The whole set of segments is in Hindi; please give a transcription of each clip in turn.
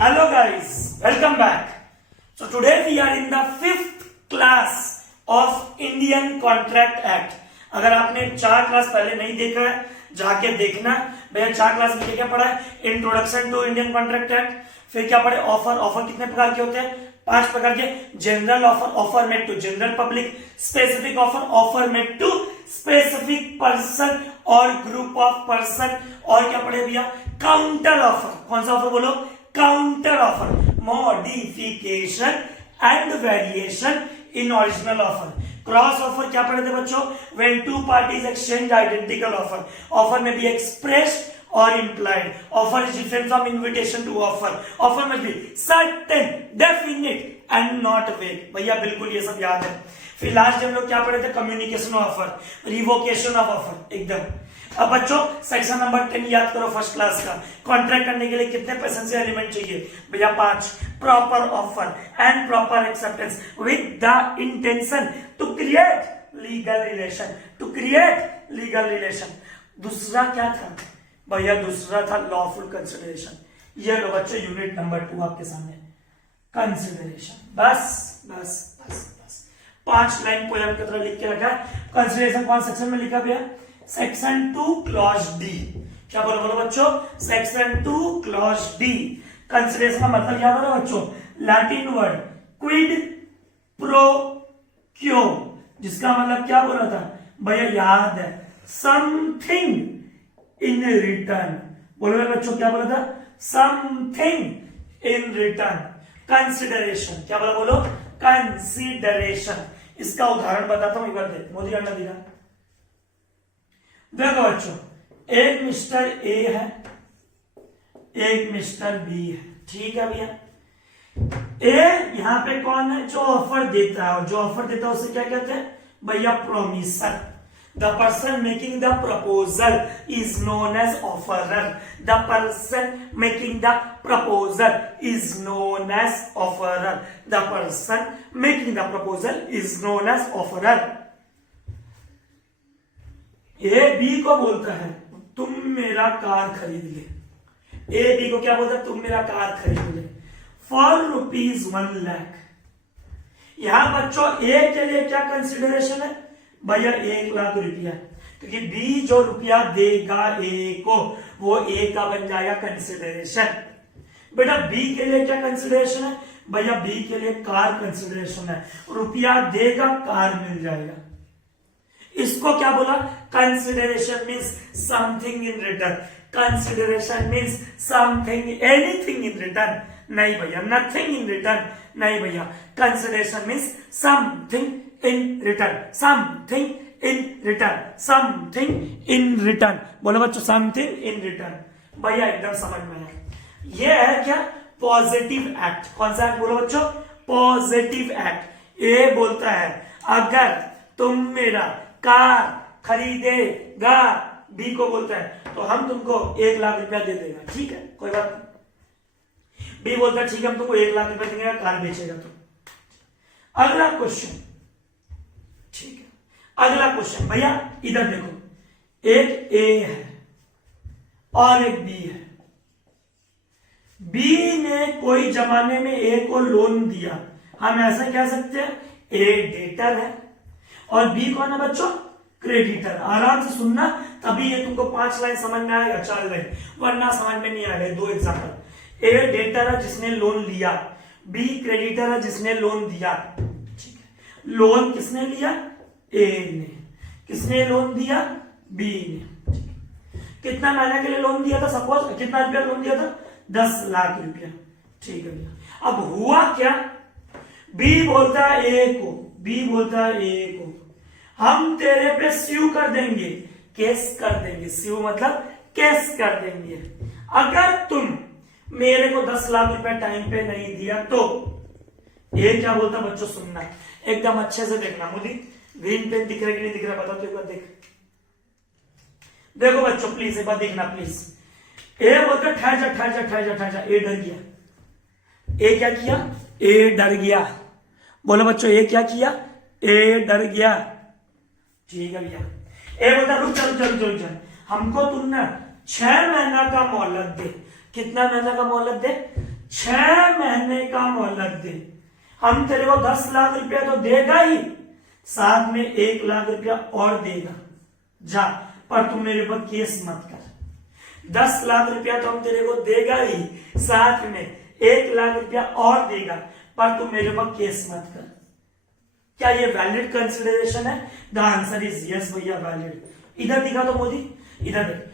Hello guys, welcome back. So today we are in the 5th class of Indian Contract Act. अगर आपने 4 क्लास पहले नहीं देखा है जाके देखना। भैया 4 क्लास में क्या पढ़ा है? Introduction to Indian contract act, फिर क्या पढ़े? ऑफर कितने प्रकार के होते हैं? 5 प्रकार के। General offer made to general public, specific offer made to specific person और ग्रुप ऑफ पर्सन, और क्या पढ़े भैया? Counter offer. कौन सा ऑफर बोलो? Counter offer, modification and variation in original offer. Cross offer क्या पढ़े थे बच्चों? When two parties exchange identical offer. Offer में बी एक्सप्रेस्ड और implied. Offer is different from invitation to offer. Offer must be certain, definite and not vague. भैया बिल्कुल ये सब याद है। फिर लास्ट हम लोग क्या पढ़े थे? Communication offer, revocation of offer. एकदम। अब बच्चों सेक्शन नंबर 10 याद करो फर्स्ट क्लास का। कॉन्ट्रैक्ट करने के लिए कितने एसेंशियल एलिमेंट चाहिए भैया? 5। Proper offer and proper acceptance with the intention to create legal relation, to create legal relation. दूसरा क्या था भैया? दूसरा था लॉफुल कंसिडरेशन। ये लो बच्चों यूनिट नंबर 2 आपके सामने, कंसिडरेशन। बस बस बस बस 5 लाइन पोएम की तरह लिख के रखा है। कंसिडरेशन कौन सेक्शन में लिखा भैया? Section 2 clause D. क्या बोलो बोलो बच्चों? Section 2 clause D. कंसिडरेशन का मतलब याद है बच्चों? लैटिन वर्ड क्विड प्रो क्यो, जिसका मतलब क्या बोला था भैया? याद है, समथिंग इन रिटर्न। बोलो बच्चों क्या बोला था? Something in return. कंसिडरेशन क्या बोला? बोलो कंसिडरेशन। इसका उदाहरण बताता हूं, एक बार देख। मोदी अन्ना दिखा। देखो बच्चों, एक मिस्टर ए है, एक मिस्टर बी है। ठीक है भैया? ए यहां पे कौन है? जो ऑफर देता है, और जो ऑफर देता है उसे क्या कहते हैं भैया? Promisor. The person making the proposal is known as offerer. The person making the proposal is known as offerer. The person making the proposal is known as offerer. A B को बोलता है तुम मेरा कार खरीद ले। ए बी को क्या बोलता है? तुम मेरा कार खरीद ले फॉर ₹1,00,000। यहां बच्चों ए के लिए क्या कंसिडरेशन है भैया? ₹1,00,000, क्योंकि बी जो रुपया देगा ए को, वो ए का बन जाएगा कंसिडरेशन। बेटा बी के लिए क्या कंसिडरेशन है भैया? बी के लिए कार कंसिडरेशन है। रुपया देगा, कार मिल जाएगा। इसको क्या बोला? Consideration means something in return. Consideration means something, anything in return. नहीं भैया, नथिंग इन रिटर्न नहीं भैया। Consideration means something in return, something in return, something in return। बोलो बच्चों something in return। भैया एकदम समझ में आया। ये है क्या? Positive act. कौन सा एक्ट बोलो बच्चों? Positive act. ए बोलता है अगर तुम मेरा कार खरीदेगा, बी को बोलता है तो हम तुमको ₹1,00,000 दे देगा। ठीक है, कोई बात नहीं। बी बोलता है ठीक है हम तुमको ₹1,00,000 देंगे, कार बेचेगा तो। अगला क्वेश्चन, ठीक है, अगला क्वेश्चन भैया इधर देखो, एक ए है और एक बी है। बी ने कोई जमाने में ए को लोन दिया, हम ऐसा कह सकते हैं ए डेटर है और बी कौन है बच्चों? क्रेडिटर। आराम से सुनना, तभी ये तुमको 5 लाइन समझ में आएगा, 4 लाइन, वरना समझ में नहीं आएगा। 2 एग्जाम्पल। ए डेटर है जिसने लोन लिया, बी क्रेडिटर है जिसने लोन दिया। लोन किसने लिया? ए ने। किसने लोन दिया? बी ने। कितना महीने के लिए लोन दिया था? सपोज कितना रुपया लोन दिया था? ₹10,00,000। ठीक है भैया। अब हुआ क्या? बी बोलता है ए को, बी बोलता है ए को हम तेरे पे स्यू कर देंगे, केस कर देंगे। स्यू मतलब केस कर देंगे अगर तुम मेरे को ₹10,00,000 टाइम पे नहीं दिया तो। ये क्या बोलता बच्चों? सुनना एकदम अच्छे से देखना। मुझे ग्रीन पेन दिख रहा है कि नहीं दिख रहा? बता तो एक बार देख। देखो बच्चों प्लीज एक बार देखना प्लीज। ए बोलता ठहर जा ठहर जा ठहर जा ठहर जा। ए डर गया। ए क्या किया? ए डर गया। बोलो बच्चों ए क्या किया? ए डर गया। ठीक है भैया। ए बोलता रुक चल चल चल चल, हमको तुम ना 6 महीना का मोहलत दे। कितना महीना का मोहलत दे? 6 महीने का मोहलत दे। हम तेरे को 10 लाख रुपया तो देगा ही, साथ में 1 लाख रुपया और देगा जा, पर तू मेरे ऊपर केस मत कर। 10 लाख रुपया तो हम तेरे को देगा ही, साथ में 1 लाख रुपया और देगा, पर तू मेरे ऊपर केस मत कर। क्या ये वैलिड कंसिडरेशन है? द आंसर इज यस भैया, वैलिड। इधर दिखा तो मोदी, इधर देख।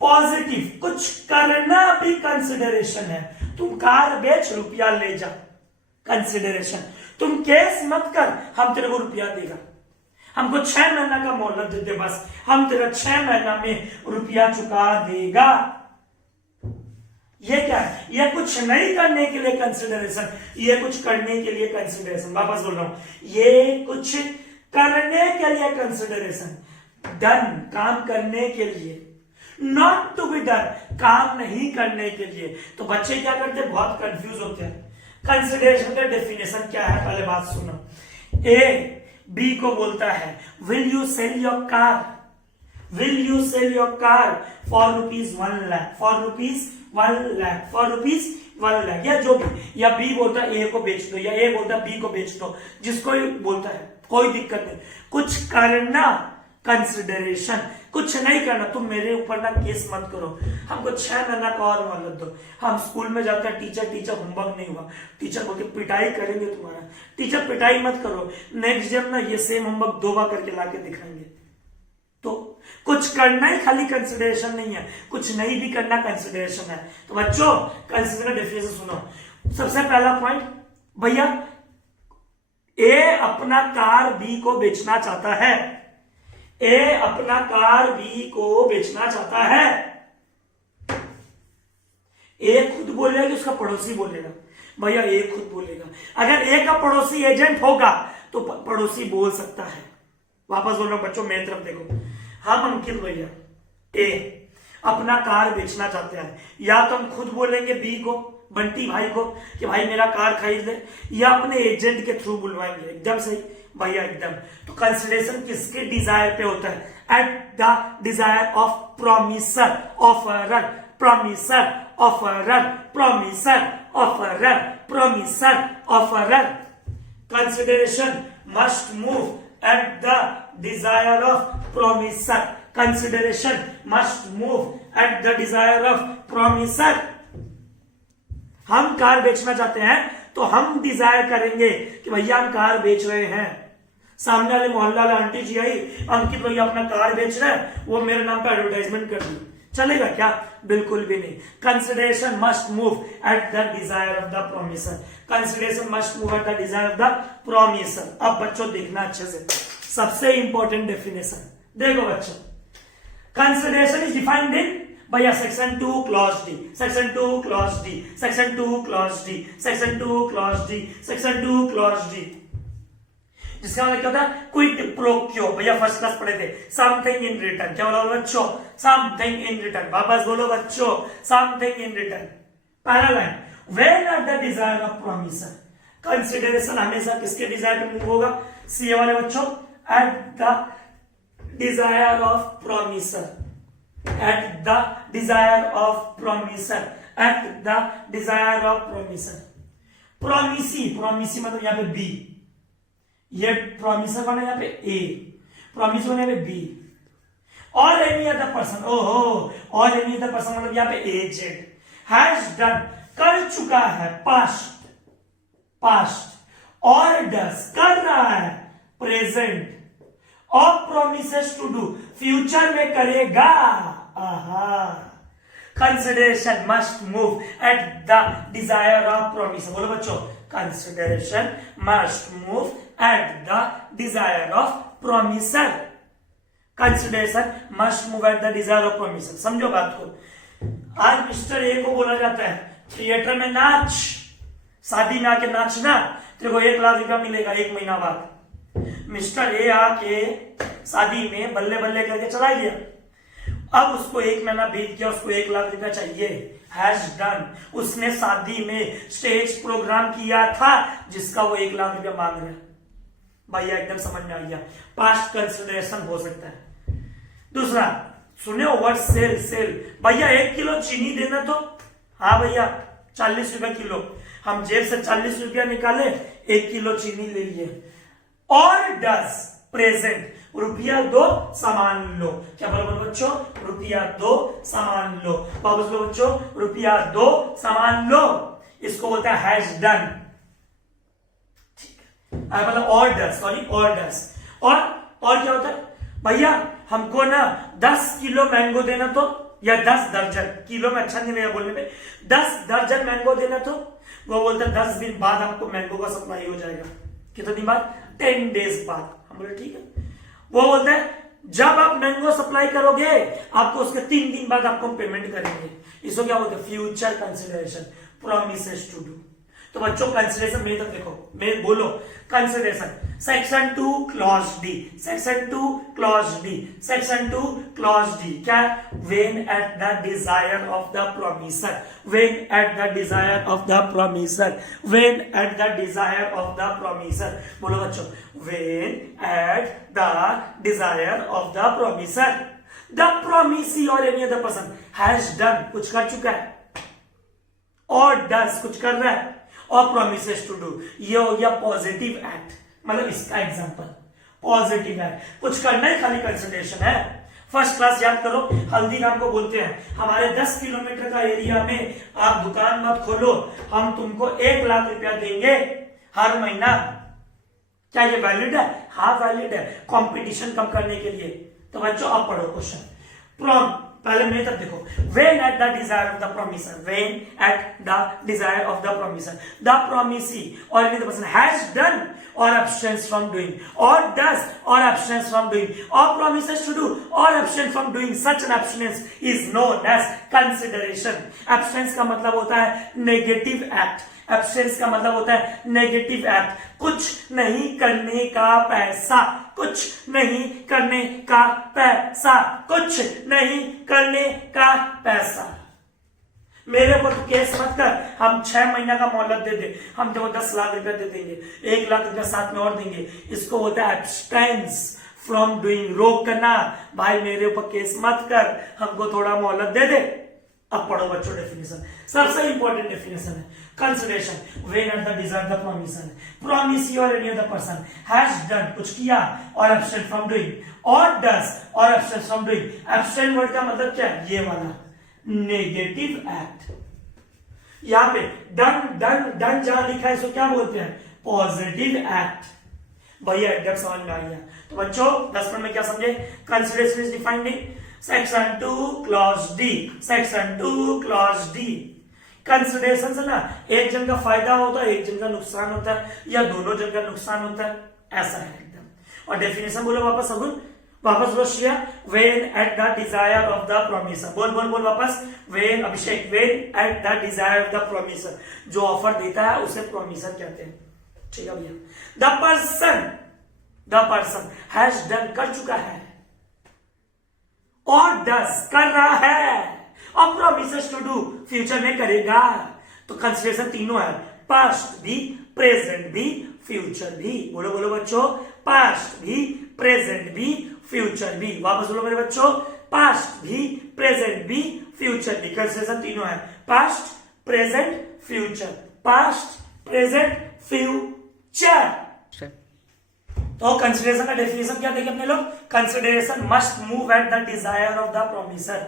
पॉजिटिव, कुछ करना भी कंसिडरेशन है। तुम कार बेच, रुपया ले जा, कंसिडरेशन। तुम केस मत कर, हम तेरे को रुपया देगा। हमको 6 महीना का मोहलत देते बस, हम तेरा 6 महीना में रुपया चुका देगा। ये क्या है? ये कुछ नहीं करने के लिए कंसिडरेशन, ये कुछ करने के लिए कंसिडरेशन। वापस बोल रहा हूं, ये कुछ करने के लिए कंसिडरेशन, डन, काम करने के लिए, नॉट टू बी डन, काम नहीं करने के लिए। तो बच्चे क्या करते हैं? बहुत कंफ्यूज होते हैं। कंसिडरेशन का डेफिनेशन क्या है? पहले बात सुनो। ए बी को बोलता है, will you sell your car, will you sell your car for rupees 1 lakh, for rupees 1 lakh, for rupees 1 lakh, या जो भी। या बी बोलता है ए को बेच दो, या ए बोलता है बी को बेच दो, जिसको बोलता है, कोई दिक्कत नहीं। कुछ करना कंसिडरेशन, कुछ नहीं करना। तुम मेरे ऊपर ना केस मत करो, हमको 6 महीना का और मोहलत दो। हम स्कूल में जाते हैं, टीचर होमवर्क नहीं हुआ, टीचर बोलते पिटाई करेंगे तुम्हारा। टीचर पिटाई मत करो, नेक्स्ट डे ना ये सेम होमवर्क 2 बार करके लाके दिखाएंगे। तो कुछ करना ही खाली कंसिडरेशन नहीं है, कुछ नहीं भी करना कंसिडरेशन है। तो बच्चों कंसिडर डेफिनेशन सुनो। सबसे पहला पॉइंट भैया, ए अपना कार बी को बेचना चाहता है, ए अपना कार बी को बेचना चाहता है। ए खुद बोलेगा कि उसका पड़ोसी बोलेगा? भैया ए खुद बोलेगा। अगर ए का पड़ोसी एजेंट होगा तो पड़ोसी बोल सकता है। वापस बोल रहा हूं बच्चों, मेरी तरफ देखो। हम अंकित भैया ए अपना कार बेचना चाहते हैं, या तो हम खुद बोलेंगे बी को, बंटी भाई को, कि भाई मेरा कार खरीद ले, या अपने एजेंट के थ्रू बुलवाएंगे। एकदम सही भैया, एकदम। तो कंसिडरेशन किसके डिजायर पे होता है? Eight the desire of promisor, offeror, promisor, offeror, promisor, offeror, promisor, offeror. Consideration must move at the desire of promisor, consideration must move at the desire of promisor. हम कार बेचना चाहते हैं तो हम डिजायर करेंगे कि भैया हम कार बेच रहे हैं। सामने वाले मोहल्ला वाले आंटी जी आई, अंकित भैया अपना कार बेच रहे हैं, वो मेरे नाम पर एडवर्टाइजमेंट कर दी, चलेगा क्या? बिल्कुल भी नहीं। Consideration must move at the desire of the promisor, consideration must move at the desire of the promisor. अब बच्चों देखना अच्छे से, सबसे इंपॉर्टेंट डेफिनेशन देखो बच्चों। कंसिडरेशन इज डिफाइंड इन भैया section 2 clause D, section 2 clause D, section 2 clause D, section 2 clause D, section 2 clause D. जिसका मतलब क्या होता है? क्विड प्रो क्यो। भैया फर्स्ट क्लास पढ़े थे, समथिंग इन रिटर्न। क्या बोला बच्चों? Something in return. वापस बोलो बच्चों, समथिंग इन रिटर्न। पहला line, when at the desire of promisor. Consideration हमेशा किसके डिजायर पे मूव होगा? सी वाले बच्चों, eight the desire of promisor, at the desire of promiser, at the desire of promiser। Promisee, promisee मतलब यहाँ पे बी, ये प्रोमिसर कौन है? यहाँ पे ए, प्रोमिस कौन है? यहाँ पे बी। और एनी अदर पर्सन, ओहो, और एनी अदर पर्सन मतलब यहाँ पे एजेंट हैज डन, कर चुका है, पास्ट, पास्ट, और डस, कर रहा है, प्रेजेंट, और प्रोमिसेस टू डू, फ्यूचर में करेगा। Consideration must move at the desire of promisor. बोलो बच्चों, consideration must move at the desire of promisor, consideration must move at the desire of promisor. समझो बात को। आज मिस्टर ए को बोला जाता है थिएटर में नाच, शादी में आके नाचना, तेरे को 1 लाख रुपया मिलेगा 1 महीना बाद। मिस्टर ए आके शादी में बल्ले बल्ले करके चला गया, अब उसको 1 महीना बीत गया, उसको 1 लाख रुपया चाहिए। हैज डन, उसने शादी में स्टेज प्रोग्राम किया था जिसका वो 1 लाख रुपया मांग रहा है। भैया एकदम समझ में आ गया, पास्ट कंसिडरेशन हो सकता है। दूसरा सुने, वर्ड सेल, सेल। भैया 1 किलो चीनी देना तो, हाँ भैया 40 रुपए किलो, हम जेब से 40 रुपया निकाले, 1 किलो चीनी ले लिए। और डस प्रेजेंट, रुपया दो सामान लो। क्या बोलो बच्चों? रुपया दो सामान लो। वापस लो बच्चों, रुपया दो सामान लो। इसको बोलता है हैज डन। ठीक है, मतलब ऑर्डर, सॉरी ऑर्डर्स। और क्या होता है भैया, हमको ना 10 किलो मैंगो देना तो, या 10 दर्जन, किलो में अच्छा नहीं लगेगा बोलने में, 10 दर्जन मैंगो देना तो वो बोलता है 10 दिन बाद आपको मैंगो का सप्लाई हो जाएगा। कितने दिन बाद? 10 डेज बाद। हम बोले ठीक है। वो बोलता है जब आप मैंगो सप्लाई करोगे आपको उसके 3 दिन बाद आपको पेमेंट करेंगे। इसको क्या बोलते हैं? Future consideration, promises to do. तो बच्चों कंसिडरेशन में तक देखो, मैं बोलो consideration, section 2 clause D, section 2 clause D, section 2 clause D क्या है? When at the desire of the promisor, when at the desire of the promisor, when at the desire of the promisor. बोलो बच्चों, when at the desire of the promisor, the promisee और any other person has done, कुछ कर चुका है, और डस कुछ कर रहा है, और प्रोमिसेस टू डू, ये हो गया पॉजिटिव एक्ट। मतलब इसका एग्जांपल पॉजिटिव एक्ट, कुछ करना ही खाली कंसिडरेशन है। फर्स्ट क्लास याद करो, हल्दीराम को बोलते हैं हमारे 10 किलोमीटर का एरिया में आप दुकान मत खोलो, हम तुमको 1 लाख रुपया देंगे हर महीना। क्या ये वैलिड है? हाँ वैलिड है, कंपटीशन कम करने के लिए। तो बच्चों अब पढ़ो क्वेश्चन। पहले मैं तक देखो, when at the desire of the promiser, when at the desire of the promiser, the promisee or any other person has done or abstains from doing, or does or abstains from doing, or promises to do or abstain from doing such an abstinence is known as consideration. Abstinence का मतलब होता है negative act, एब्सेंस का मतलब होता है नेगेटिव एक्ट, कुछ नहीं करने का पैसा, कुछ नहीं करने का पैसा, कुछ नहीं करने का पैसा। मेरे ऊपर तो केस मत कर, हम 6 महीना का मोहलत दे दे, हम तो 10 लाख रुपया दे देंगे, 1 लाख रुपया साथ में और देंगे। इसको होता है एब्सटेंस फ्रॉम डूइंग, रोक करना। भाई मेरे ऊपर केस मत कर, हमको थोड़ा मोहलत दे दे। अब पढ़ो बच्चों डेफिनेशन, सबसे इंपॉर्टेंट डेफिनेशन है consideration, when at the desire the promisor, promisee और any other person has done, कुछ किया, और एब्स्टेन फ्रॉम डूइंग, और डज और abstain from doing. Abstain word का मतलब क्या है? ये वाला नेगेटिव एक्ट। यहां पे डन डन डन जहां लिखा है इसको क्या बोलते हैं? Positive act. भैया एकदम समझ में आ गया। तो बच्चों 10 मिनट में क्या समझे? Consideration is defined in section 2 clause D, section 2 clause D. Consideration से ना एक जन का फायदा होता है, एक जन का नुकसान होता है, या दोनों जन का नुकसान होता है, ऐसा है एकदम। और डेफिनेशन बोलो वापस, अगुन वापस बोलो Shreya, when at the desire of the promisor. बोल बोल बोल वापस, when Abhishek, when at the desire of the promisor, जो ऑफर देता है उसे प्रोमिसर कहते हैं। ठीक है भैया। द पर्सन हैज डन, कर चुका है, और डस कर रहा है, और प्रोमिसेस टू डू फ्यूचर में करेगा। तो कंसिडरेशन तीनों है, पास्ट भी, प्रेजेंट भी, फ्यूचर भी। बोलो बोलो बच्चों, पास्ट भी, प्रेजेंट भी, फ्यूचर भी। वापस बोलो मेरे बच्चों, पास्ट भी, प्रेजेंट भी, फ्यूचर भी। कंसिडरेशन तीनों है, past, present, future, past, present, future. तो कंसिडरेशन का डेफिनेशन क्या देखें अपने लोग? Consideration must move at the desire of the promisor.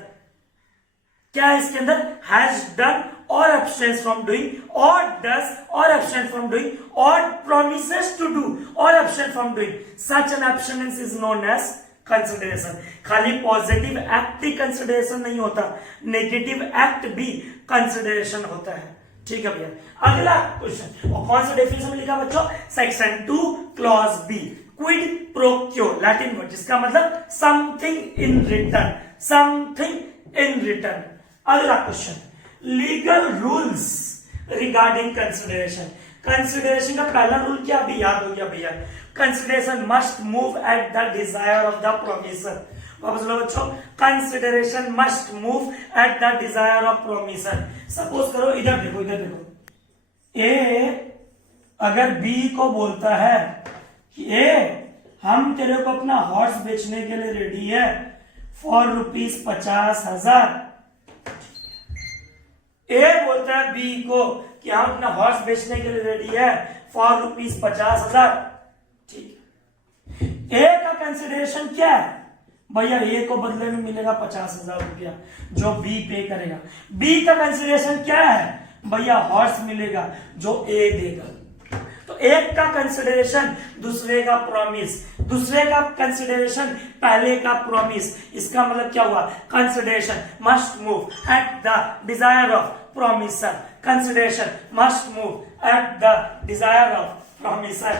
क्या है इसके अंदर? हैज डन और एब्स्टेन्स फ्रॉम डूइंग, और डज और एब्स्टेन फ्रॉम डूइंग, और प्रोमिसेस टू डू और abstain from doing such an abstinence is known as consideration. खाली पॉजिटिव एक्ट ही कंसिडरेशन नहीं होता, नेगेटिव एक्ट भी कंसिडरेशन होता है। ठीक है भैया। अगला क्वेश्चन, और कौन सा डेफिनेशन में लिखा बच्चों? Section 2 clause B, quid pro quo, Latin word जिसका मतलब something in return, something in return. अगला question, legal rules regarding consideration. Consideration का पहला रूल क्या अभी याद हो गया भैया? Consideration must move at the desire of the promisor. वापस लो बच्चों, consideration must move at the desire of promisor. Suppose करो, इधर देखो, इधर देखो, ए अगर बी को बोलता है कि ए हम तेरे को अपना हॉर्स बेचने के लिए रेडी है फॉर ₹50,000। ए बोलता है बी को कि हम अपना हॉर्स बेचने के लिए रेडी है फॉर ₹50,000। ठीक है, ए का कंसिडरेशन क्या है भैया, ए को बदले में मिलेगा ₹50,000 जो बी पे करेगा। बी का कंसिडरेशन क्या है भैया, हॉर्स मिलेगा जो ए देगा। तो एक का कंसिडरेशन दूसरे का प्रॉमिस, दूसरे का कंसिडरेशन पहले का प्रॉमिस। इसका मतलब क्या हुआ, consideration must move at the desire of promiser, consideration must move at the desire of promiser.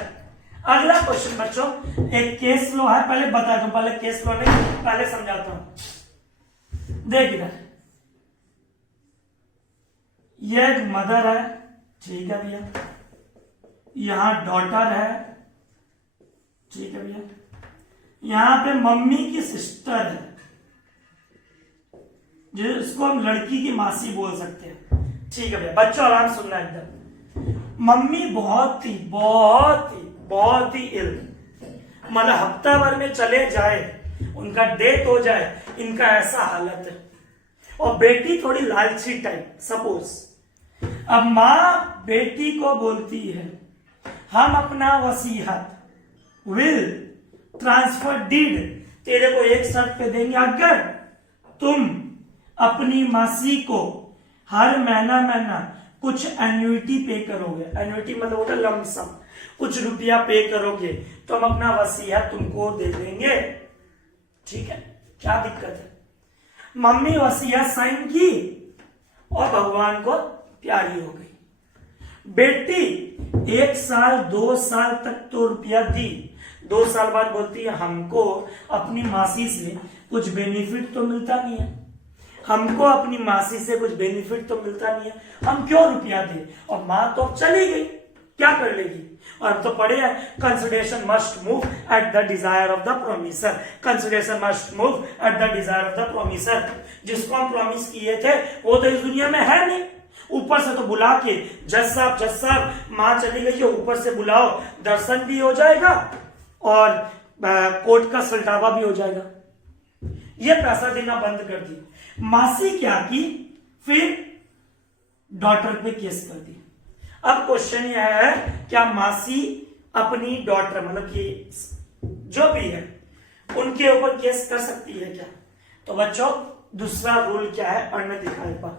अगला क्वेश्चन बच्चों, एक केस लो है, पहले बता दूं, पहले केस लो नहीं, पहले समझाता हूं। देख इधर, ये एक मदर है, ठीक है भैया, यहां डॉटर है, ठीक है भैया, यहां पे मम्मी की सिस्टर है, जिसको हम लड़की की मासी बोल सकते हैं। ठीक है भैया, बच्चों आराम सुनना एकदम। मम्मी बहुत ही इल, मतलब हफ्ता भर में चले जाए, उनका डेथ हो जाए, इनका ऐसा हालत है। और बेटी थोड़ी लालची टाइप, सपोज अब माँ बेटी को बोलती है हम अपना वसीयत विल ट्रांसफर डीड तेरे को एक शर्त पे देंगे, अगर तुम अपनी मासी को हर महीना कुछ एन्युइटी पे करोगे। एन्युइटी मतलब होता है लमसम, कुछ रुपया पे करोगे तो हम अपना वसीयत तुमको दे देंगे। ठीक है, क्या दिक्कत है। मम्मी वसीयत साइन की और भगवान को प्यारी हो गई। बेटी 1 साल 2 साल तक तो रुपया दी, 2 साल बाद बोलती है हमको अपनी मासी से कुछ बेनिफिट तो मिलता नहीं है, हमको अपनी मासी से कुछ बेनिफिट तो मिलता नहीं है, हम क्यों रुपया दे। और माँ तो चली गई, क्या कर लेगी। और हम तो पढ़े हैं consideration must move at the desire of the promisor, consideration must move at the desire of the promisor. जिसको हम प्रॉमिस किए थे वो तो इस दुनिया में है नहीं, ऊपर से तो बुला के जज साहब माँ चली गई है, ऊपर से बुलाओ, दर्शन भी हो जाएगा और कोर्ट का सल्टावा भी हो जाएगा। ये पैसा देना बंद कर दी। मासी क्या की, फिर डॉटर पे केस कर दी। अब क्वेश्चन यह है, क्या मासी अपनी डॉटर मतलब कि जो भी है उनके ऊपर केस कर सकती है क्या। तो बच्चों दूसरा रूल क्या है, पढ़ने दिखाई पा,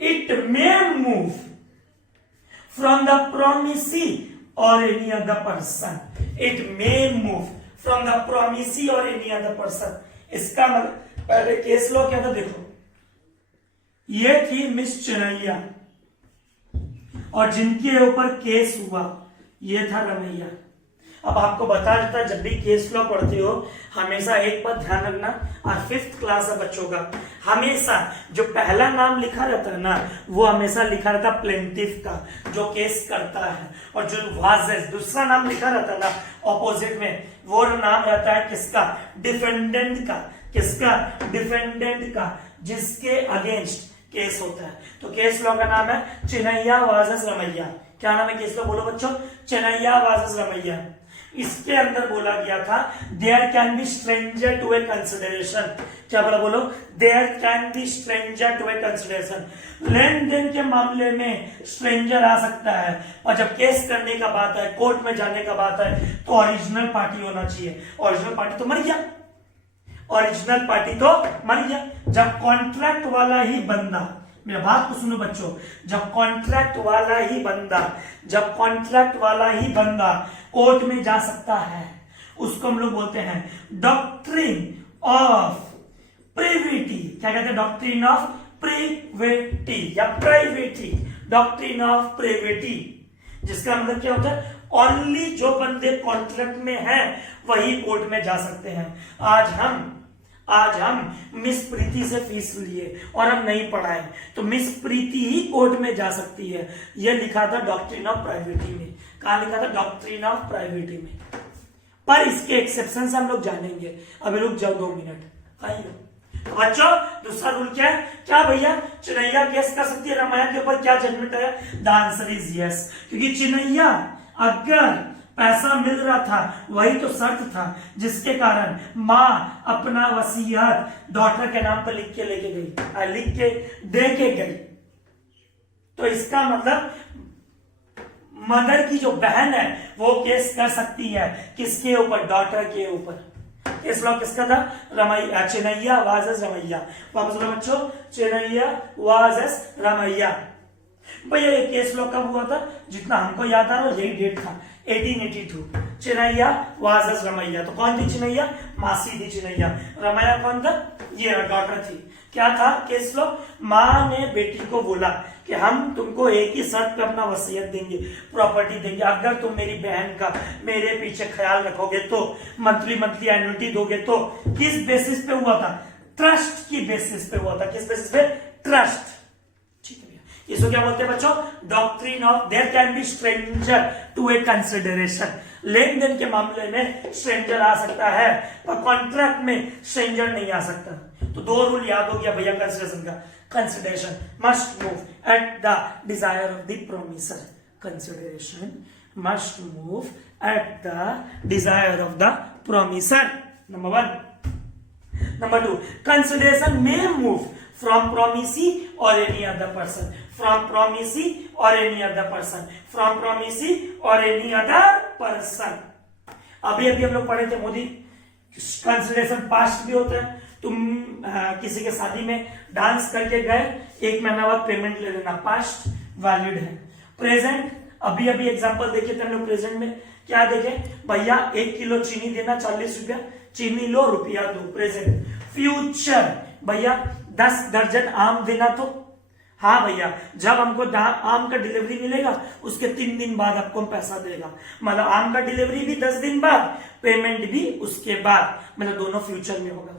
it may move from the promisee और any other person. It may move from the promisee और एनी अदर पर्सन। इसका मतलब पहले केस लो क्या था, देखो ये थी मिस चेनैया और जिनके ऊपर केस हुआ ये था रमैया। अब आपको बता देता है, जब भी केस लॉ पढ़ते हो हमेशा एक बात ध्यान रखना, और 5th क्लास है बच्चों का, हमेशा जो पहला नाम लिखा रहता है ना वो हमेशा लिखा रहता है प्लेंटिफ का, जो केस करता है, और जो वाजेस दूसरा नाम लिखा रहता है ना ऑपोजिट में, वो नाम रहता है किसका, डिफेंडेंट का। किसका, डिफेंडेंट का, जिसके अगेंस्ट केस होता है। तो केस लॉ का नाम है चेनैया वर्सेस रमैया। क्या नाम है केस लॉ, बोलो बच्चों, चेनैया वर्सेस रमैया। इसके अंदर बोला गया था there can be stranger to a consideration. क्या बोला, बोलो, there can be stranger to a consideration. लेन देन के मामले में स्ट्रेंजर आ सकता है, और जब केस करने का बात है, कोर्ट में जाने का बात है, तो ओरिजिनल पार्टी होना चाहिए। ओरिजिनल पार्टी तो मर गया, ओरिजिनल पार्टी तो मर गया। जब कॉन्ट्रैक्ट वाला ही बंदा, मेरा बात को सुनो बच्चों, जब कॉन्ट्रैक्ट वाला ही बंदा कोर्ट में जा सकता है, उसको हम लोग बोलते हैं डॉक्ट्रिन ऑफ प्रिविटी। क्या कहते हैं, डॉक्ट्रिन ऑफ प्रिविटी या प्राइवेटी, डॉक्ट्रिन ऑफ प्रिविटी। जिसका मतलब क्या होता है, ओनली जो बंदे कॉन्ट्रैक्ट में हैं वही कोर्ट में जा सकते हैं। आज हम मिस प्रीति से फीस लिए और हम नहीं पढ़ाए, तो मिस प्रीति ही कोर्ट में जा सकती है। यह लिखा था डॉक्ट्रिन ऑफ प्राइवेटी में। कहा लिखा था, डॉक्ट्रिन ऑफ प्राइवेटी में। पर इसके एक्सेप्शन से हम लोग जानेंगे, अभी रुक जाओ 2 मिनट। आइए तो बच्चों दूसरा रूल क्या है, क्या भैया चिनैया केस कर सकती है रमैया के ऊपर, क्या जजमेंट है, द आंसर इज यस। क्योंकि चिनैया अगर पैसा मिल रहा था वही तो शर्त था जिसके कारण माँ अपना वसीयत डॉटर के नाम पर लिख के लेके गई, लिख के दे के गई। तो इसका मतलब मदर की जो बहन है वो केस कर सकती है किसके ऊपर, डॉटर के ऊपर। केस लॉ किसका था, रमैया, चेन्नैया वर्सेस रमैया। वापस बोलो बच्चों, चेन्नैया वर्सेस रमैया। भैया ये केस लॉ कब हुआ था, जितना हमको याद आ रहा यही डेट था 1882, चेन्नैया वर्सेस रमैया। तो कौन थी चेन्नैया, मासी थी चेन्नैया। रमैया कौन था, ये डॉटर थी। क्या था केस लॉ, माँ ने बेटी को बोला कि हम तुमको एक ही शर्त पे अपना वसीयत देंगे, प्रॉपर्टी देंगे, अगर तुम मेरी बहन का मेरे पीछे ख्याल रखोगे तो, मंथली एन्युटी दोगे तो। किस बेसिस पे हुआ था, ट्रस्ट की बेसिस पे हुआ था। किस बेसिस पे, ट्रस्ट। ठीक है भैया, इसको क्या बोलते हैं बच्चों, doctrine of there can be stranger to a consideration. लेन देन के मामले में स्ट्रेंजर आ सकता है पर कॉन्ट्रैक्ट में स्ट्रेंजर नहीं आ सकता। तो दो रूल याद हो गया भैया कंसिडरेशन का। Consideration must move at the desire of the promisor. Consideration must move at the desire of the promisor, number 1। Number 2, consideration may move from promisee or any other person, from promisee or any other person, from promisee or any other person। अभी हम लोग पढ़े थे मोदी, कंसिडरेशन पास्ट भी होता है। तुम किसी के शादी में डांस करके गए, 1 महीना बाद पेमेंट ले लेना, पास्ट वैलिड है। प्रेजेंट, अभी एग्जांपल देखे थे हम लोग प्रेजेंट में, क्या देखे भैया, 1 किलो चीनी देना 40 रुपया, चीनी लो रुपया दो, प्रेजेंट। फ्यूचर, भैया 10 दर्जन आम देना तो, हाँ भैया जब हमको आम का डिलीवरी मिलेगा उसके 3 दिन बाद आपको पैसा देगा, मतलब आम का डिलीवरी भी 10 दिन बाद, पेमेंट भी उसके बाद, मतलब दोनों फ्यूचर में होगा,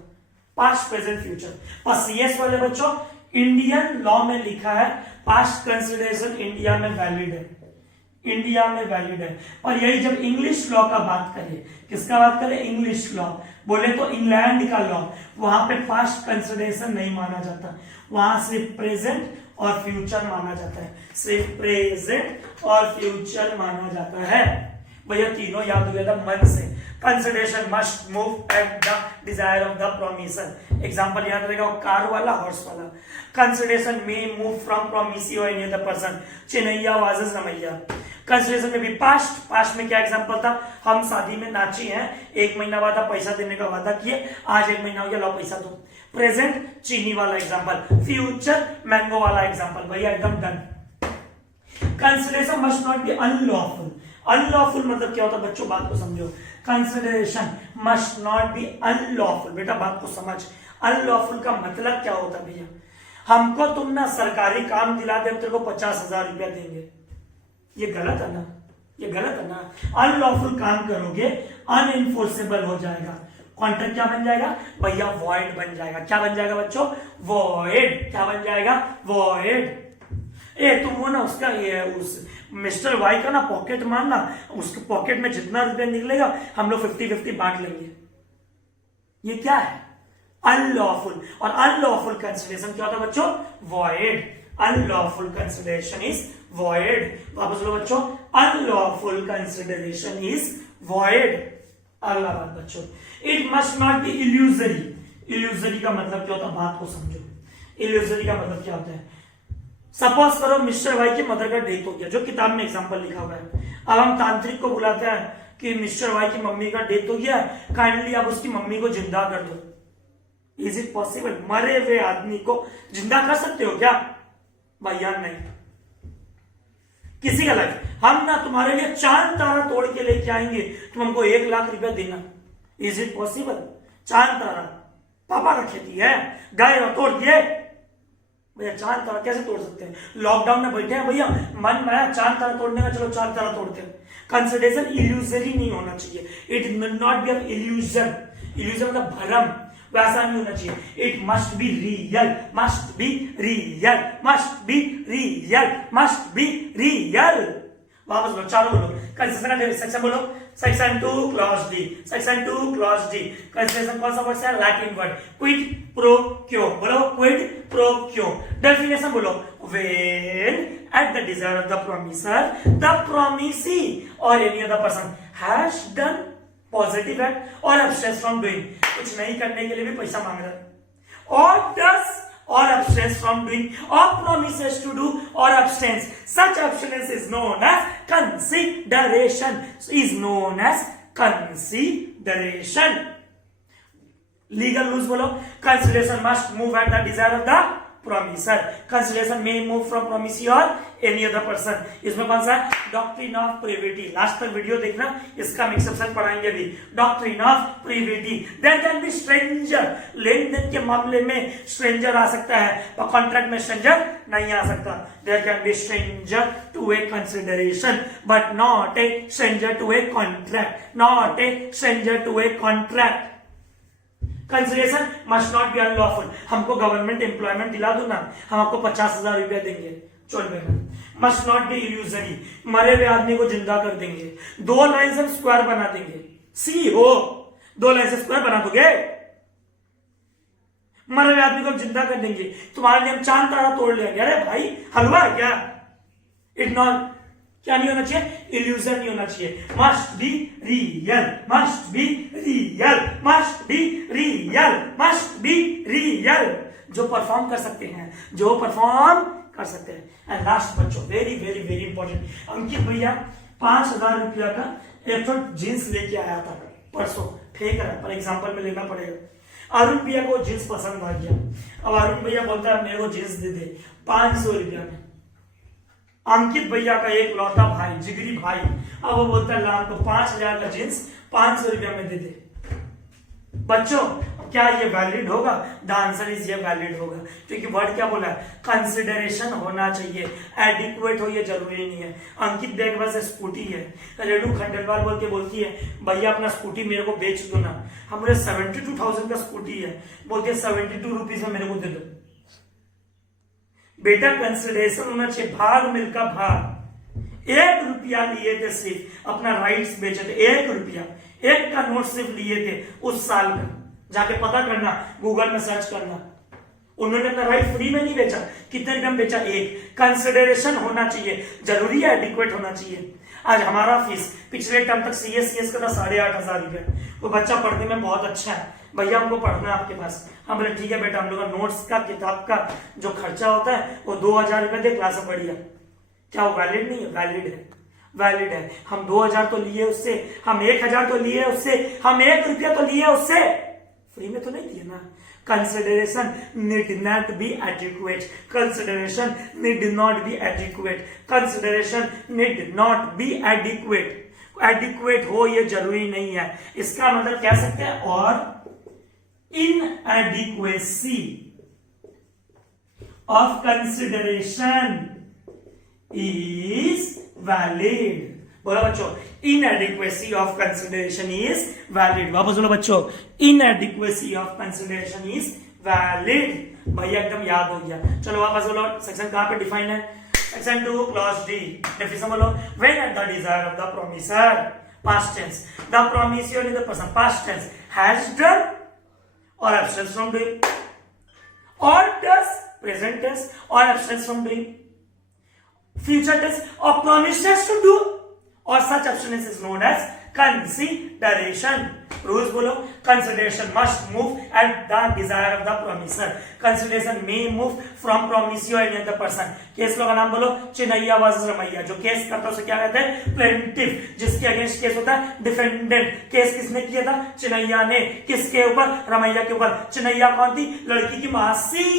पास्ट प्रेजेंट फ्यूचर। और सीएस वाले बच्चों, इंडियन लॉ में लिखा है पास्ट कंसिडरेशन इंडिया में वैलिड है, इंडिया में वैलिड है। और यही जब इंग्लिश लॉ का बात करें, किसका बात करें, इंग्लिश लॉ, बोले तो इंग्लैंड का लॉ, वहां पे पास्ट कंसिडरेशन नहीं माना जाता, वहां सिर्फ प्रेजेंट और फ्यूचर माना जाता है, सिर्फ प्रेजेंट और फ्यूचर माना जाता है। भैया तीनों याद हो गया था मन से। Consideration must move at the desire of the promisor. Example याद रहेगा, कार वाला, हॉर्स वाला। Consideration may move from promisee और any other person, Chinnaiya versus Ramaiya. Consideration में भी पास्ट में क्या एग्जांपल था, हम शादी में नाची हैं, 1 महीना बाद आप पैसा देने का वादा किए, आज 1 महीना हो गया, लो पैसा दो। प्रेजेंट चीनी वाला एग्जांपल, फ्यूचर मैंगो वाला एग्जांपल, भैया एकदम done. Consideration must not be unlawful. Unlawful मतलब क्या होता है बच्चों, बात को समझो। Consideration must not be unlawful, बेटा बात को समझ। अनलॉफुल का मतलब क्या होता है भैया, हमको तुम ना सरकारी काम दिला दे, तेरे को 50,000 रुपया देंगे, ये गलत है ना, ये गलत है ना। अनलॉफुल काम करोगे अनइनफोर्सेबल हो जाएगा, कॉन्ट्रैक्ट क्या बन जाएगा भैया, वॉइड बन जाएगा। क्या बन जाएगा बच्चों, वॉइड। क्या बन जाएगा, वॉइड। ए तुम वो ना उसका ये उस मिस्टर वाई का ना पॉकेट मारना, उसके पॉकेट में जितना रुपया निकलेगा हम लोग 50-50 बांट लेंगे, ये क्या है, अनलॉफुल। और अनलॉफुल कंसिडरेशन क्या होता है बच्चों, void. Unlawful consideration is void. वापस बोलो बच्चों, अनलॉफुल कंसिडरेशन इज वॉइड। अगला बात बच्चों, it must not be illusory. Illusory का मतलब क्या होता है, बात को समझो। इल्यूजरी का मतलब क्या होता है, सपोज करो मिस्टर वाई की मदर का डेथ हो गया, जो किताब में एग्जांपल लिखा हुआ है। अब हम तांत्रिक को बुलाते हैं कि मिस्टर वाई की मम्मी का डेथ हो गया, काइंडली आप उसकी मम्मी को जिंदा कर दो। इज इट पॉसिबल, मरे हुए आदमी को जिंदा कर सकते हो क्या, भैया नहीं। किसी का लाइफ, हम ना तुम्हारे लिए चांद तारा तोड़ के लेके आएंगे, तुम हमको 1 लाख रुपया देना। इज इट पॉसिबल, चांद तारा पापा का खेती है, गए और तोड़ दिए, भैया चांद तारा कैसे तोड़ सकते हैं, लॉकडाउन में बैठे हैं भैया, मन में आया चांद तारा तोड़ने का, चलो चांद तारा तोड़ते हैं। कंसिडरेशन इल्यूजरी नहीं होना चाहिए, it not be illusion. Illusion मतलब भ्रम, वैसा नहीं होना चाहिए। It must be real, must be real, must be real, must be real. वापस बोलो, चारों बोलो। कंसिडरेशन का सेक्शन बोलो, section 2 clause D, section 2 clause D. Consideration कौन सा वर्ड है, Latin word, Kwid pro quo. बोलो क्विड प्रो क्यो। डेफिनेशन बोलो, when at the desire of the promisor the promisee और any other person has done positive act और abstains फ्रॉम डूइंग, कुछ नहीं करने के लिए भी पैसा मांग रहा है, और डस or abstains from doing or promises to do or abstains. Such abstinence is known as consideration. Is known as consideration. Legal rules बोलो. Consideration must move at the desire of the promiser. Consideration may move from promisee or any other person. इसमें कौन सा है? Doctrine of privity. लास्ट तक वीडियो देखना, इसका हम एक्सेप्शन पढ़ाएंगे भी. Doctrine of privity. There can be stranger. लेन देन के मामले में stranger आ सकता है, पर कॉन्ट्रैक्ट में stranger नहीं आ सकता. There can be stranger to a consideration, but not a stranger to a contract. Not a stranger to a contract. Consideration must not be unlawful. हमको गवर्नमेंट एम्प्लॉयमेंट दिला दो ना, हम आपको 50,000 रुपया देंगे, चल बेटा. Must not be illusory. मरे हुए आदमी को जिंदा कर देंगे, 2 लाइन से स्क्वायर बना देंगे. सी हो 2 लाइन से स्क्वायर बना दोगे, मरे हुए आदमी को जिंदा कर देंगे. तुम्हारे लिए हम चांद तारा तोड़ लेंगे. अरे भाई हलवा है क्या? इट नॉट क्या नहीं होना चाहिए? इल्यूजन नहीं होना चाहिए. Must be real, must be real, must be real, must be real. जो परफॉर्म कर सकते हैं, जो परफॉर्म कर सकते हैं. एंड लास्ट बच्चों, वेरी वेरी वेरी इंपॉर्टेंट. अंकित भैया 5,000 रुपया का एक तो जींस लेके आया था परसों, फेंक रहा है, पर एग्जाम्पल में लेना पड़ेगा. अरुण भैया को जींस पसंद आ गया. अब अरुण भैया बोलता है मेरे को जींस दे दे 500 रुपया में. अंकित भैया का एक लौता भाई, जिगरी भाई, अब वो बोलता है लाम को 5,000 का जींस 500 रुपया में दे दे. बच्चों क्या ये वैलिड होगा? द आंसर इज ये वैलिड होगा, क्योंकि वर्ड क्या बोला है? कंसिडरेशन होना चाहिए. एडिक्वेट हो ये जरूरी नहीं है. अंकित भैया के पास स्कूटी है, रेणु खंडेलवाल बोल के बोलती है भैया अपना स्कूटी मेरे को बेच दो ना. हमारे 72,000 का स्कूटी है, बोलते हैं 72 रुपीज में मेरे को दे दो. बेटा कंसिडरेशन होना चाहिए. भाग मिलकर भाग. 1 रुपया लिए थे, सिर्फ अपना राइट्स बेचे थे. 1 रुपया, 1 का नोट सिर्फ लिए थे उस साल का. जाके पता करना, गूगल में सर्च करना. उन्होंने अपना राइट फ्री में नहीं बेचा. कितने रुपये में बेचा? 1. कंसिडरेशन होना चाहिए. जरूरी है एडिक्वेट होना चाहिए. आज हमारा फीस पिछले टर्म तक सीएस का था 8,500 रुपया. वो बच्चा पढ़ने में बहुत अच्छा है, भैया हमको पढ़ना है आपके पास. हम बोले ठीक है बेटा, हम लोग का नोट्स का किताब का जो खर्चा होता है वो 2,000 रुपया दे, क्लास में बढ़िया. क्या वो वैलिड नहीं है? वैलिड है, वैलिड है. हम 2,000 तो लिए उससे, हम 1,000 तो लिए उससे, हम 1 रुपया तो लिए उससे, फ्री में तो नहीं दिए ना. Consideration need not be adequate. Consideration need not be adequate. Consideration need not be adequate. Adequate हो ये जरूरी नहीं है. इसका मतलब कह सकते हैं और inadequacy of consideration is valid. बोलो बच्चों, inadequacy of consideration is valid. वापस बोलो बच्चों, inadequacy of consideration is valid. भैया एकदम याद हो गया. चलो वापस बोलो, सेक्शन कहां पे डिफाइन है? Section 2 clause D. डेफिनेशन बोलो. when at the desire of the promiser, past tense, the promisor is the person, past tense, has done or abstains from doing, or does, present tense, or abstains from doing, future tense, or promises to do, or such abstinence is known as consideration. Rules बोलो. Consideration must move at the desire of the promiser. Consideration may move from promisee or any other person. Case law का नाम बोलो. चिन्नैया वर्सेस रमैया. जो केस करता है उसे क्या कहते हैं? प्लेंटिफ. जिसके अगेंस्ट केस होता है डिफेंडेंट. केस किसने किया था? चिन्नैया ने. किसके ऊपर? रमैया के ऊपर. चिन्नैया कौन थी? लड़की की मासी.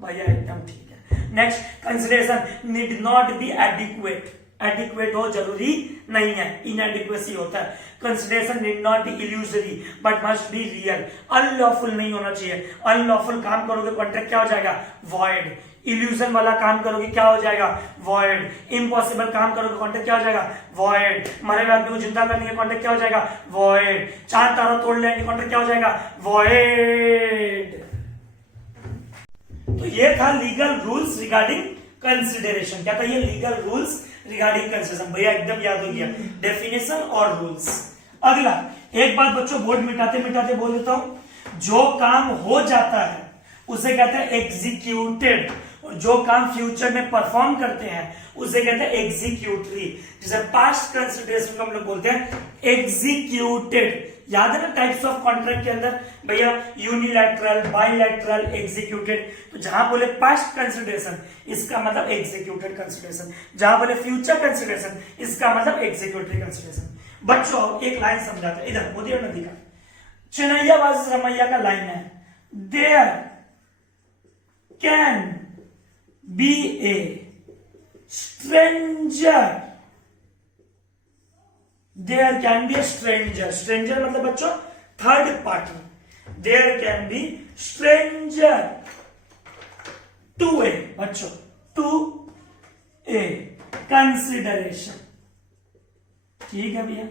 भैया एकदम ठीक है. Next, consideration need not be adequate. Adequate हो जरूरी नहीं है, इनएडिक्वेसी होता है. Consideration need not be illusory but must be real. Unlawful नहीं होना चाहिए. अनलॉफुल काम करोगे कॉन्ट्रैक्ट क्या हो जाएगा? वॉइड. इल्यूजन वाला काम करोगे क्या हो जाएगा? वॉइड. इम्पॉसिबल काम करोगे कॉन्ट्रैक्ट क्या हो जाएगा? वॉइड. मरे हुए आदमी को जिंदा करने के कॉन्ट्रैक्ट क्या हो जाएगा? वॉइड. चांद तारा तोड़ लेंगे कॉन्ट्रैक्ट क्या हो जाएगा? वॉइड. तो ये था लीगल रूल्स रिगार्डिंग कंसिडरेशन. क्या था ये? Legal rules regarding consideration. भैया एकदम याद हो गया. डेफिनेशन और रूल्स. अगला एक बात बच्चों बोर्ड मिटाते मिटाते बोल देता हूं. जो काम हो जाता है उसे कहते हैं एग्जीक्यूटेड. और जो काम फ्यूचर में परफॉर्म करते हैं उसे कहते हैं एग्जीक्यूटरी। जैसे पास्ट कंसिडरेशन को हम लोग बोलते हैं एग्जीक्यूटेड। याद है ना टाइप्स ऑफ कॉन्ट्रैक्ट के अंदर भैया, यूनिलैटरल, बाइलैटरल, एग्जीक्यूटेड। तो जहां बोले पास्ट कंसिडरेशन इसका मतलब एग्जीक्यूटेड कंसिडरेशन, जहां बोले फ्यूचर कंसिडरेशन इसका मतलब एग्जीक्यूटरी कंसिडरेशन। बच्चों एक लाइन समझाते हैं, इधर मोदी और नदी का चिनैया वर्सेस रमैया का लाइन है, there can be a stranger, there can be a stranger. Stranger मतलब बच्चों third party. There can be stranger to a, बच्चों टू ए कंसिडरेशन, ठीक है भैया,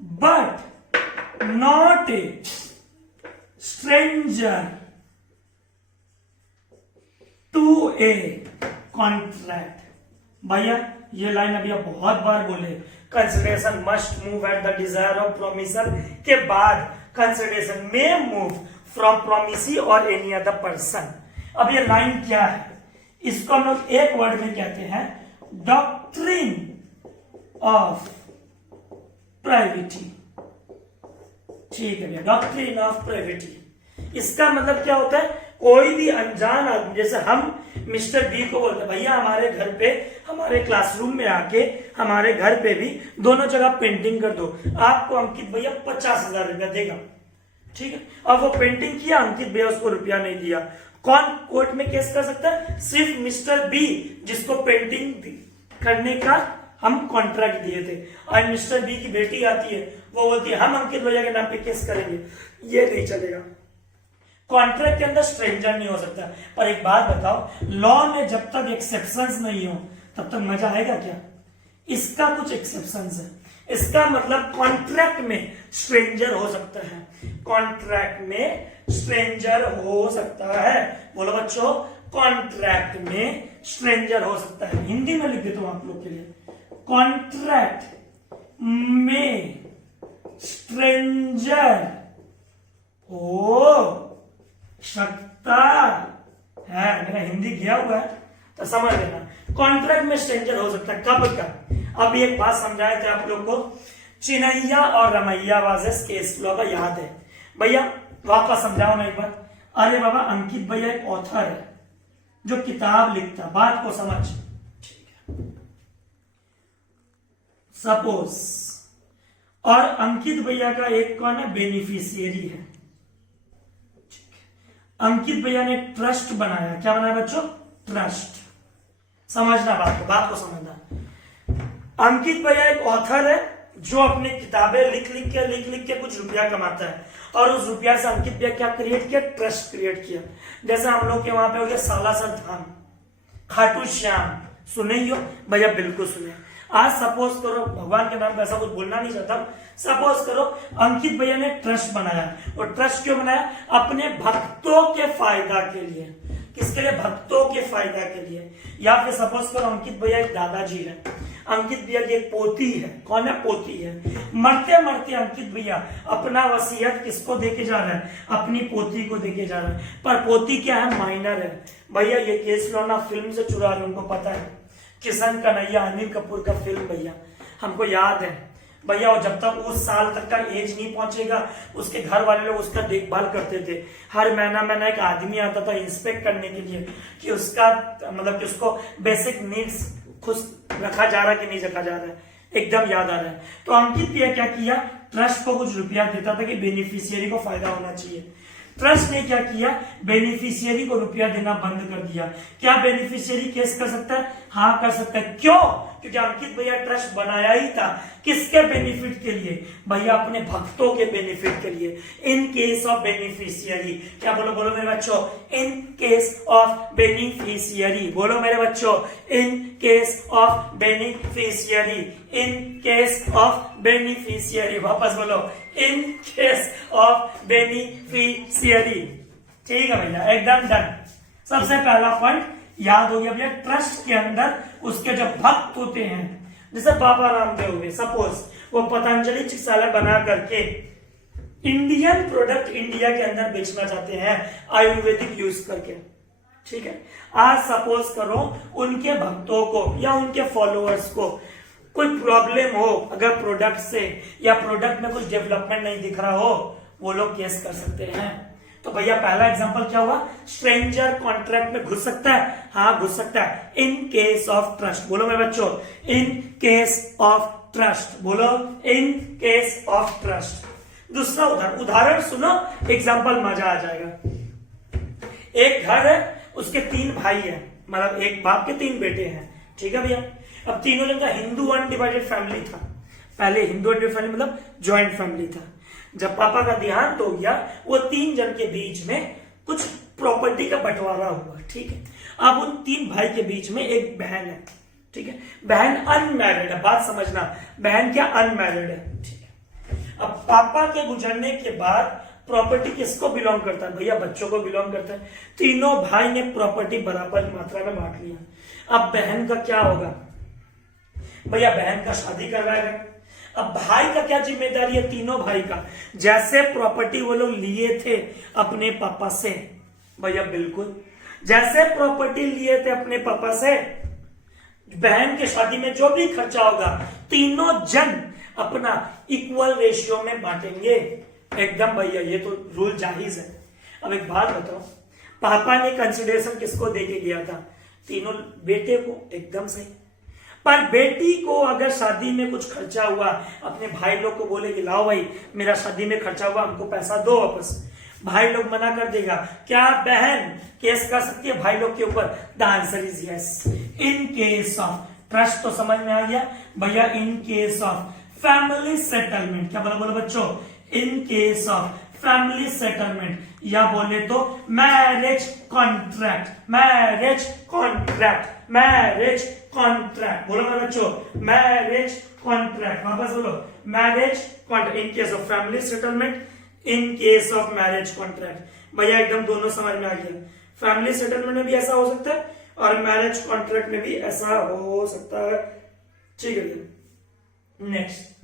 but not a stranger to a contract. भैया ये लाइन अभी आप बहुत बार बोले, consideration must move at the desire of promisor के बाद कंसिडरेशन में मूव फ्रॉम प्रोमिसी और एनी अदर पर्सन। अब ये लाइन क्या है, इसको हम लोग एक वर्ड में कहते हैं डॉक्ट्रिन ऑफ प्राइवेटी, ठीक है भैया, डॉक्ट्रिन ऑफ प्राइवेटी। इसका मतलब क्या होता है, कोई भी अनजान आदमी, जैसे हम मिस्टर बी को बोलते हैं भैया हमारे घर पे, हमारे क्लासरूम में आके हमारे घर पे भी दोनों जगह पेंटिंग कर दो, आपको अंकित भैया 50,000 रुपया देगा, ठीक है। अब वो पेंटिंग किया, अंकित भैया उसको रुपया नहीं दिया, कौन कोर्ट में केस कर सकता है, सिर्फ मिस्टर बी जिसको पेंटिंग करने का हम कॉन्ट्रैक्ट दिए थे। आज मिस्टर बी की बेटी आती है, वो बोलती है हम अंकित भैया के नाम पे केस करेंगे, ये नहीं चलेगा। कॉन्ट्रैक्ट के अंदर स्ट्रेंजर नहीं हो सकता। पर एक बात बताओ, लॉ में जब तक एक्सेप्शंस नहीं हो तब तक मजा आएगा क्या? इसका कुछ एक्सेप्शंस है। इसका मतलब कॉन्ट्रैक्ट में स्ट्रेंजर हो सकता है, कॉन्ट्रैक्ट में स्ट्रेंजर हो सकता है। बोलो बच्चों, कॉन्ट्रैक्ट में स्ट्रेंजर हो सकता है। हिंदी में लिख देता हूं आप लोग के लिए, कॉन्ट्रैक्ट में स्ट्रेंजर हो सकता है। मेरा हिंदी गया हुआ है तो समझ लेना, कॉन्ट्रैक्ट में स्ट्रेंजर हो सकता है। कब का? अब एक बात समझाए थे आप लोग को, चिनैया और रमैया वर्सेस केस लॉ का याद है भैया? वापस समझाओ ना एक बार। अरे बाबा, अंकित भैया एक ऑथर है जो किताब लिखता, बात को समझ, ठीक है। सपोज, और अंकित भैया का एक कौन है, बेनिफिशियरी है। अंकित भैया ने ट्रस्ट बनाया, क्या बनाया बच्चों? ट्रस्ट। समझना बात को समझना। अंकित भैया एक ऑथर है जो अपनी किताबें लिख लिख के कुछ रुपया कमाता है, और उस रुपया से अंकित भैया क्या क्रिएट किया? ट्रस्ट क्रिएट किया। जैसे हम लोग के वहां पे हो गया सालासर धाम, खाटू श्याम, सुने ही हो भैया? बिल्कुल सुने। आज सपोज करो, भगवान के नाम पे ऐसा कुछ बोलना नहीं चाहता, सपोज करो अंकित भैया ने ट्रस्ट बनाया, और ट्रस्ट क्यों बनाया? अपने भक्तों के फायदा के लिए। किसके लिए? भक्तों के फायदा के लिए। या फिर सपोज करो अंकित भैया एक दादाजी है, अंकित भैया की एक पोती है। कौन है? पोती है। मरते मरते अंकित भैया अपना वसीयत किसको देके जा रहा है? अपनी पोती को देके जा रहा है। पर पोती क्या है? माइनर है। भैया ये केस लॉ ना फिल्म से चुरा रहे, उनको पता है। किशन कन्हैया, अनिल कपूर का फिल्म भैया, हमको याद है भैया। और जब तक उस साल तक का एज नहीं पहुंचेगा, उसके घर वाले लोग उसका देखभाल करते थे। हर महीना एक आदमी आता था इंस्पेक्ट करने के लिए कि उसका मतलब कि उसको बेसिक नीड्स खुश रखा जा रहा है कि नहीं रखा जा रहा है, एकदम याद आ रहा है। तो अंकित ने क्या किया? ट्रस्ट को कुछ रुपया देता था कि बेनिफिशियरी को फायदा होना चाहिए। ट्रस्ट ने क्या किया? बेनिफिशियरी को रुपया देना बंद कर दिया। क्या बेनिफिशियरी केस कर सकता है? हाँ कर सकता है। क्यों? क्योंकि अंकित भैया ट्रस्ट बनाया ही था किसके बेनिफिट के लिए? भैया अपने भक्तों के बेनिफिट के लिए। इन केस ऑफ बेनिफिशियरी, क्या बोलो बोलो मेरे बच्चों? इन केस ऑफ बेनिफिशियरी, बोलो मेरे बच्चों, in case of beneficiary, in case of beneficiary, वापस बोलो, इन केस ऑफ बेनिफिशियरी। ठीक है भैया, एकदम डन। सबसे पहला पॉइंट याद हो गया भैया, ट्रस्ट के अंदर उसके जो भक्त होते हैं, जैसे बाबा रामदेव हुए, सपोज वो पतंजलि चिकित्सालय बना करके इंडियन प्रोडक्ट इंडिया के अंदर बेचना चाहते हैं आयुर्वेदिक यूज करके, ठीक है। आज सपोज करो उनके भक्तों को या उनके फॉलोअर्स को कोई प्रॉब्लम हो, अगर प्रोडक्ट से या प्रोडक्ट में कुछ डेवलपमेंट नहीं दिख रहा हो, वो लोग केस कर सकते हैं। तो भैया पहला एग्जांपल क्या हुआ, स्ट्रेंजर कॉन्ट्रैक्ट में घुस सकता है, हाँ घुस सकता है इन केस ऑफ ट्रस्ट। बोलो मेरे बच्चों, इन केस ऑफ ट्रस्ट, बोलो इन केस ऑफ ट्रस्ट। दूसरा उदाहरण सुनो, एग्जांपल मजा आ जाएगा। एक घर है, उसके 3 भाई है, मतलब एक बाप के 3 बेटे हैं, ठीक है भैया। अब तीनों जन का हिंदू अनडिवाइडेड फैमिली था, पहले हिंदू अनडिवाइडेड फैमिली मतलब ज्वाइंट फैमिली था। जब पापा का देहांत हो गया, वो 3 जन के बीच में कुछ प्रॉपर्टी का बंटवारा हुआ, ठीक है। अब उन 3 भाई के बीच में एक बहन है, ठीक है। बहन अनमैरिड है, बात समझना, बहन क्या अनमैरिड है, ठीक है। अब पापा के गुजरने के बाद प्रॉपर्टी किसको बिलोंग करता है भैया, बच्चों को बिलोंग करता है। तीनों भाई ने प्रॉपर्टी बराबर मात्रा में बांट लिया। अब बहन का क्या होगा भैया, बहन का शादी करवाएगा। अब भाई का क्या जिम्मेदारी है, तीनों भाई का, जैसे प्रॉपर्टी वो लोग लिए थे अपने पापा से भैया, बिल्कुल जैसे प्रॉपर्टी लिए थे अपने पापा से, बहन के शादी में जो भी खर्चा होगा तीनों जन अपना इक्वल रेशियो में बांटेंगे। एकदम भैया ये तो रूल जाहिज है। अब एक बात बताओ, पापा ने कंसिडरेशन किसको देके गया था, तीनों बेटे को, एकदम सही। पर बेटी को अगर शादी में कुछ खर्चा हुआ, अपने भाई लोग को बोले कि लाओ भाई मेरा शादी में खर्चा हुआ, हमको पैसा दो वापस, भाई लोग मना कर देगा, क्या बहन केस कर सकती है भाई लोग के ऊपर? The answer is yes. In case of trust तो समझ में आ गया भैया, इन केस ऑफ फैमिली सेटलमेंट, क्या बोला बोलो बच्चों, in case of family settlement, या बोले तो marriage contract, marriage contract, marriage contract, बोलो मेरे बच्चों, मैरिज कॉन्ट्रैक्ट, वापस बोलो, marriage contract, in case of family settlement, in case of marriage contract. भैया एकदम दोनों समझ में आ गया, फैमिली सेटलमेंट में भी ऐसा हो सकता है और मैरिज कॉन्ट्रैक्ट में भी ऐसा हो सकता है, ठीक है। नेक्स्ट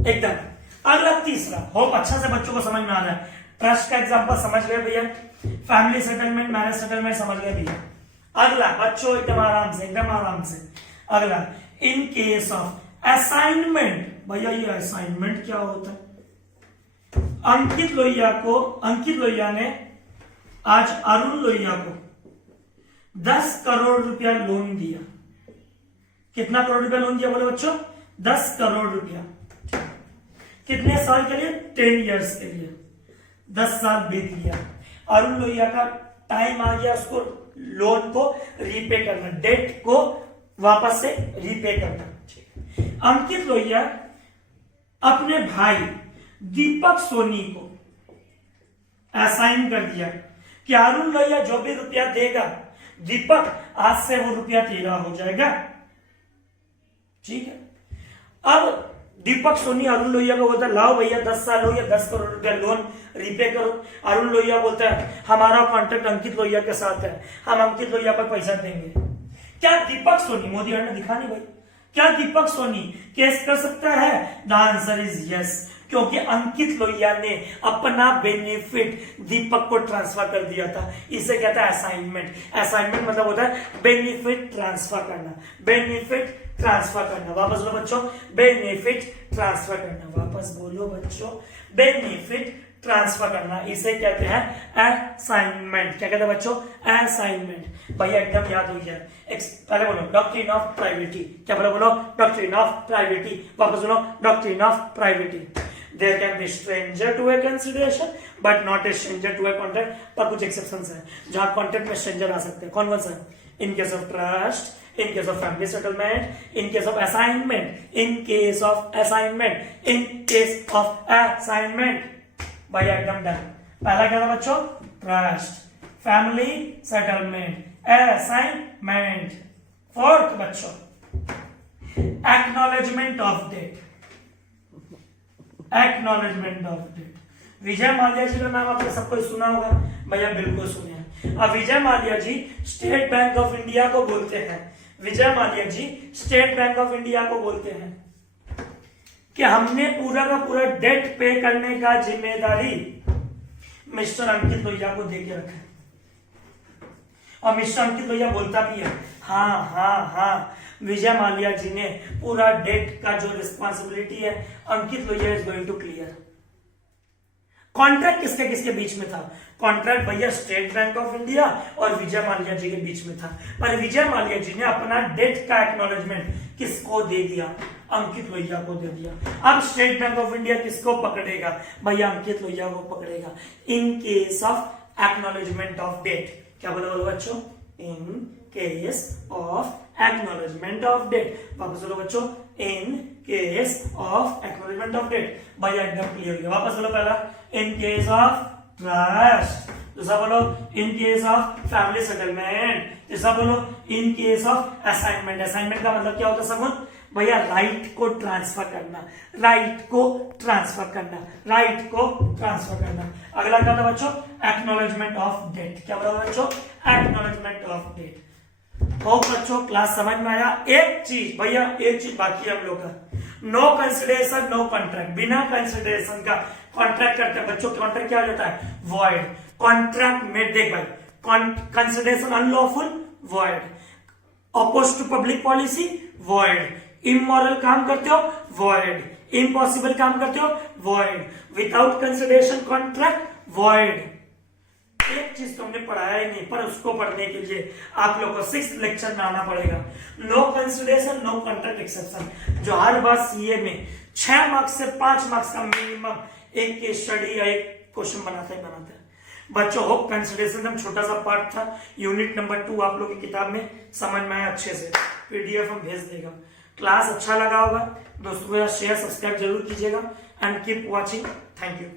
एकदम अगला तीसरा, होप अच्छा से बच्चों को समझ में आ रहा है। ट्रस्ट का एग्जांपल समझ गए भैया, फैमिली सेटलमेंट, मैरिज सेटलमेंट समझ गए भैया। अगला बच्चों एकदम आराम से, एकदम आराम से, अगला इन केस ऑफ असाइनमेंट। भैया ये असाइनमेंट क्या होता है? अंकित लोहिया ने आज अरुण लोहिया को 10 करोड़ रुपया लोन दिया। कितना करोड़ रुपया लोन दिया बोले बच्चों? 10 करोड़ रुपया। कितने साल के लिए? 10 इयर्स के लिए। 10 साल बीत गया, अरुण लोहिया का टाइम आ गया उसको लोन को रीपे करना, डेट को वापस से रीपे करना। अंकित लोहिया अपने भाई दीपक सोनी को असाइन कर दिया कि अरुण लोहिया जो भी रुपया देगा दीपक, आज से वो रुपया तेरा हो जाएगा, ठीक है। अब दीपक सोनी अरुण लोहिया को बोलता है लाओ भैया 10 साल हो या 10 करोड़ रुपया लोन रीपे करो। अरुण लोहिया बोलता है हमारा कॉन्ट्रैक्ट अंकित लोहिया के साथ है, हम अंकित लोहिया पर पैसा देंगे। क्या दीपक सोनी, मोदी ने दिखा नहीं भाई, क्या दीपक सोनी केस कर सकता है? द आंसर इज यस, क्योंकि अंकित लोहिया ने अपना बेनिफिट दीपक को ट्रांसफर कर दिया था। इसे कहता है असाइनमेंट। असाइनमेंट मतलब होता है बेनिफिट ट्रांसफर करना, बेनिफिट ट्रांसफर करना। वापस बोलो बच्चों, बेनिफिट ट्रांसफर करना, वापस बोलो बच्चों, बेनिफिट ट्रांसफर करना, इसे कहते हैं असाइनमेंट। क्या कहते हैं बच्चों? असाइनमेंट। भैया एकदम याद हो गया। पहले बोलो डॉक्ट्रिन ऑफ प्राइवेटी, क्या बोलो डॉक्ट्रिन ऑफ प्राइवेटी, वापस बोलो doctrine of privity. There can be stranger to a consideration, but not a stranger to a contract. पर कुछ exceptions हैं जहां contract में stranger आ सकते हैं। कौन सा? In case of trust, in case of family settlement, in case of assignment, in case of assignment, in case of assignment। भैया एकदम डन। पहला क्या था बच्चों? Trust, family settlement, assignment. Fourth बच्चों acknowledgement of debt, acknowledgement of debt. Vijay Mallya ji का नाम आपने सबको सुना होगा भैया, बिल्कुल सुने। अब विजय माल्या जी स्टेट बैंक ऑफ इंडिया को बोलते हैं, विजय माल्या जी स्टेट बैंक ऑफ इंडिया को बोलते हैं कि हमने पूरा का पूरा डेट पे करने का जिम्मेदारी मिस्टर अंकित लोहिया को देके रखा है। और मिस्टर अंकित भैया बोलता भी है हाँ हाँ हाँ, विजय माल्या जी ने पूरा डेट का जो रिस्पॉन्सिबिलिटी है अंकित भैया is going to clear. Contract किसके किसके बीच में था? कॉन्ट्रैक्ट भैया स्टेट बैंक ऑफ इंडिया और विजय माल्या जी के बीच में था, पर विजय माल्या जी ने अपना डेट का एक्नॉलेजमेंट किसको दे दिया? अंकित लोहिया को दे दिया। अब स्टेट बैंक ऑफ इंडिया किसको पकड़ेगा? भैया अंकित लोहिया को पकड़ेगा in case of acknowledgement of debt. क्या बोला बोलो बच्चों? In case of acknowledgement of debt. वापस बोलो बच्चों, in case of acknowledgement of debt. भैया एकदम क्लियर हो गया। वापस बोलो पहला, इन केस ऑफ ट्रस्ट। दूसरा बोलो इन केस ऑफ फैमिली सेटलमेंट। तीसरा बोलो इन केस ऑफ असाइनमेंट। असाइनमेंट का मतलब क्या होता है समझ? भैया राइट को ट्रांसफर करना, राइट को ट्रांसफर करना, राइट को ट्रांसफर करना। अगला क्या था बच्चों? Acknowledgement of debt. क्या बोला बच्चों? Acknowledgement of debt. तो बच्चों क्लास समझ में आया? एक चीज भैया, एक चीज बाकी है हम लोग का, नो कंसिडरेशन नो कॉन्ट्रैक्ट। बिना कंसिडरेशन का कॉन्ट्रैक्ट करते हैं बच्चों, कॉन्ट्रैक्ट क्या हो जाता है? वॉइड। कॉन्ट्रैक्ट में देख भाई, consideration unlawful, void. Opposed to public policy, void. Immoral काम करते हो, वॉइड। इम्पॉसिबल काम करते हो, void. Without consideration contract, void. एक चीज तुमने पढ़ाया ही नहीं, पर उसको पढ़ने के लिए आप लोगों को 6th लेक्चर में आना पड़ेगा। No consideration no contract exception, जो हर बार सीए में 6 मार्क्स से 5 मार्क्स का मिनिमम एक केस स्टडी या एक क्वेश्चन बनाता ही बनाता है बच्चों। होप कंसिडरेशन हम छोटा सा पार्ट था, यूनिट नंबर 2 आप लोगों की किताब में समझ में आया अच्छे से। पीडीएफ हम भेज देगा। क्लास अच्छा लगा होगा दोस्तों को शेयर सब्सक्राइब जरूर कीजिएगा and keep watching. Thank you.